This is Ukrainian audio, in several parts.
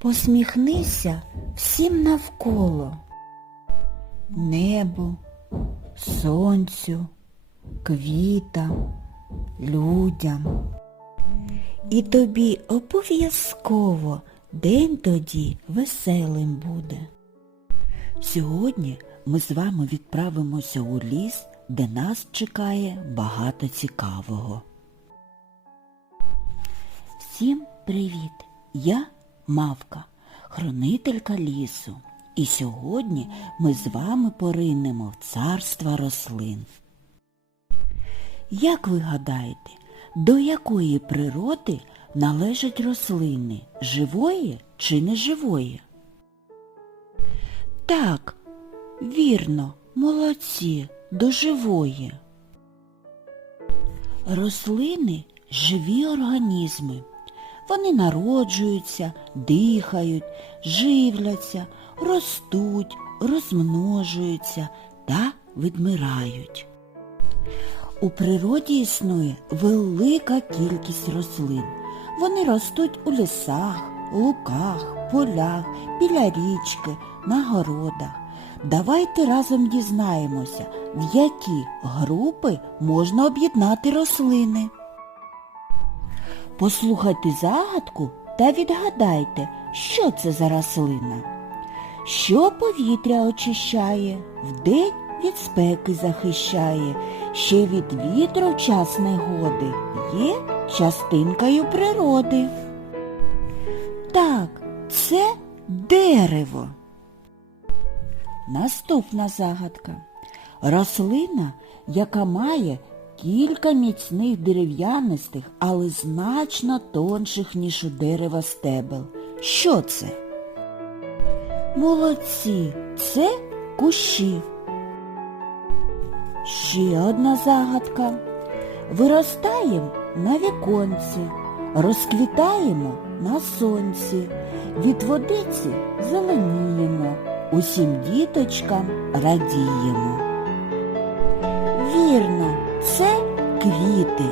Посміхнися всім навколо. Небу, сонцю, квітам, людям. І тобі обов'язково день тоді веселим буде. Сьогодні ми з вами відправимося у ліс, де нас чекає багато цікавого. Всім привіт! Я Мавка, хронителька лісу. І сьогодні ми з вами поринемо в царство рослин. Як ви гадаєте, до якої природи належать рослини живої чи неживої? Так, вірно, молодці, до живої. Рослини живі організми. Вони народжуються, дихають, живляться, ростуть, розмножуються та відмирають. У природі існує велика кількість рослин. Вони ростуть у лісах, луках, полях, біля річки, на городах. Давайте разом дізнаємося, в які групи можна об'єднати рослини. Послухайте загадку та відгадайте, що це за рослина. Що повітря очищає, вдень від спеки захищає, ще від вітру в час негоди є частинкою природи. Так, це дерево. Наступна загадка. Рослина, яка має кілька міцних дерев'янистих, але значно тонших, ніж у дерева стебел. Що це? Молодці, це кущі. Ще одна загадка. Виростаємо на віконці, розквітаємо на сонці, від водиці зеленіємо, усім діточкам радіємо. Квіти.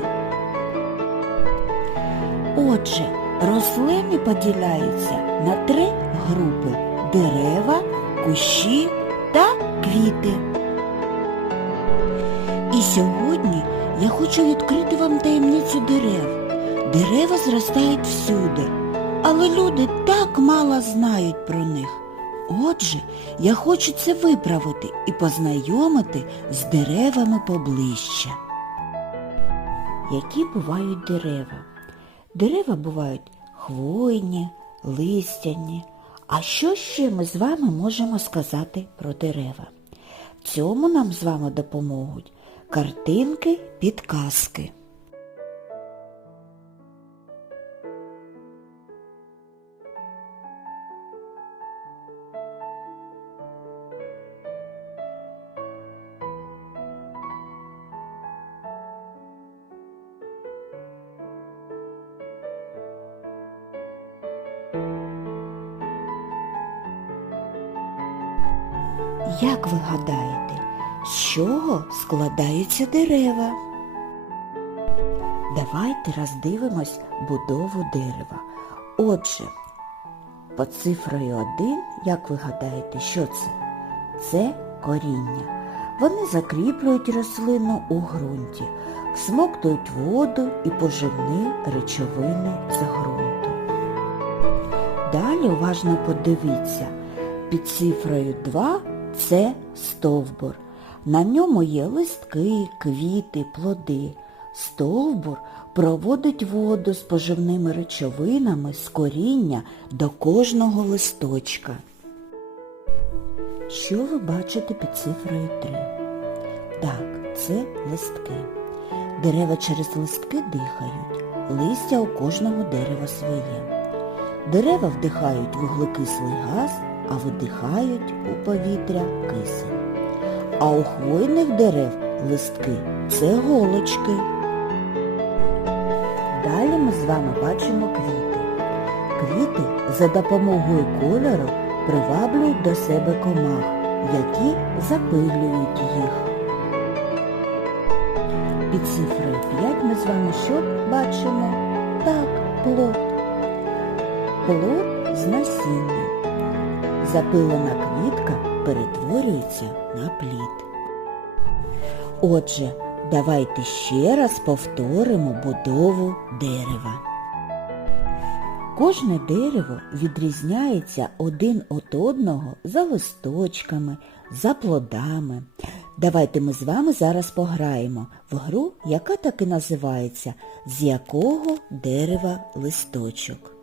Отже, рослини поділяються на три групи дерева, кущі та квіти. І сьогодні я хочу відкрити вам таємницю дерев. Дерева зростають всюди, але люди так мало знають про них. Отже, я хочу це виправити і познайомити з деревами поближче. Які бувають дерева? Дерева бувають хвойні, листяні. А що ще ми з вами можемо сказати про дерева? В цьому нам з вами допоможуть картинки, підказки. Як ви гадаєте, з чого складаються дерева? Давайте роздивимось будову дерева. Отже, по цифрою 1, як ви гадаєте, що це? Це коріння. Вони закріплюють рослину у ґрунті, всмоктують воду і поживні речовини з ґрунту. Далі уважно подивіться, під цифрою 2 це стовбур. На ньому є листки, квіти, плоди. Стовбур проводить воду з поживними речовинами з коріння до кожного листочка. Що ви бачите під цифрою 3? Так, це листки. Дерева через листки дихають, листя у кожного дерева своє. Дерева вдихають вуглекислий газ, а видихають у повітря кисень. А у хвойних дерев листки це голочки. Далі ми з вами бачимо квіти. Квіти за допомогою кольору приваблюють до себе комах, які запилюють їх. Під цифрою 5 ми з вами що бачимо? Так, плод. Плод з насіння. Запилена квітка перетворюється на плід. Отже, давайте ще раз повторимо будову дерева. Кожне дерево відрізняється один від одного за листочками, за плодами. Давайте ми з вами зараз пограємо в гру, яка так і називається З якого дерева листочок.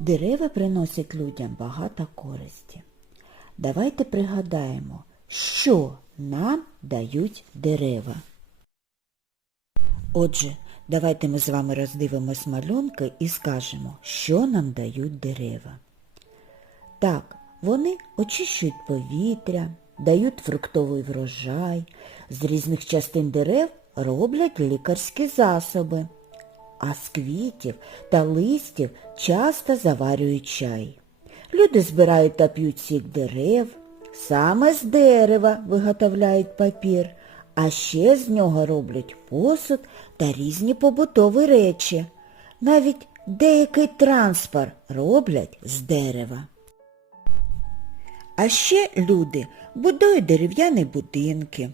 Дерева приносять людям багато користі. Давайте пригадаємо, що нам дають дерева. Отже, давайте ми з вами роздивимось малюнки і скажемо, що нам дають дерева. Так, вони очищують повітря, дають фруктовий врожай, з різних частин дерев роблять лікарські засоби, а з квітів та листів часто заварюють чай. Люди збирають та п'ють сік дерев, саме з дерева виготовляють папір, а ще з нього роблять посуд та різні побутові речі. Навіть деякий транспорт роблять з дерева. А ще люди будують дерев'яні будинки.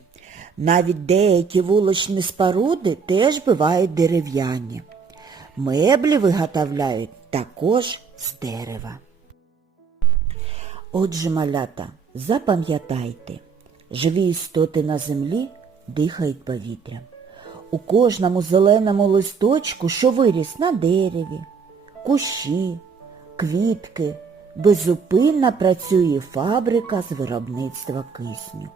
Навіть деякі вуличні споруди теж бувають дерев'яні. Меблі виготовляють також з дерева. Отже, малята, запам'ятайте, живі істоти на землі дихають повітрям. У кожному зеленому листочку, що виріс на дереві, кущі, квітки, безупинно працює фабрика з виробництва кисню.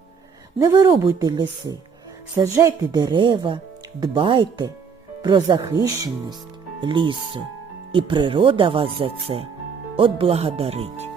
Не вирубуйте ліси, саджайте дерева, дбайте про захищеність лісу, і природа вас за це отблагодарить.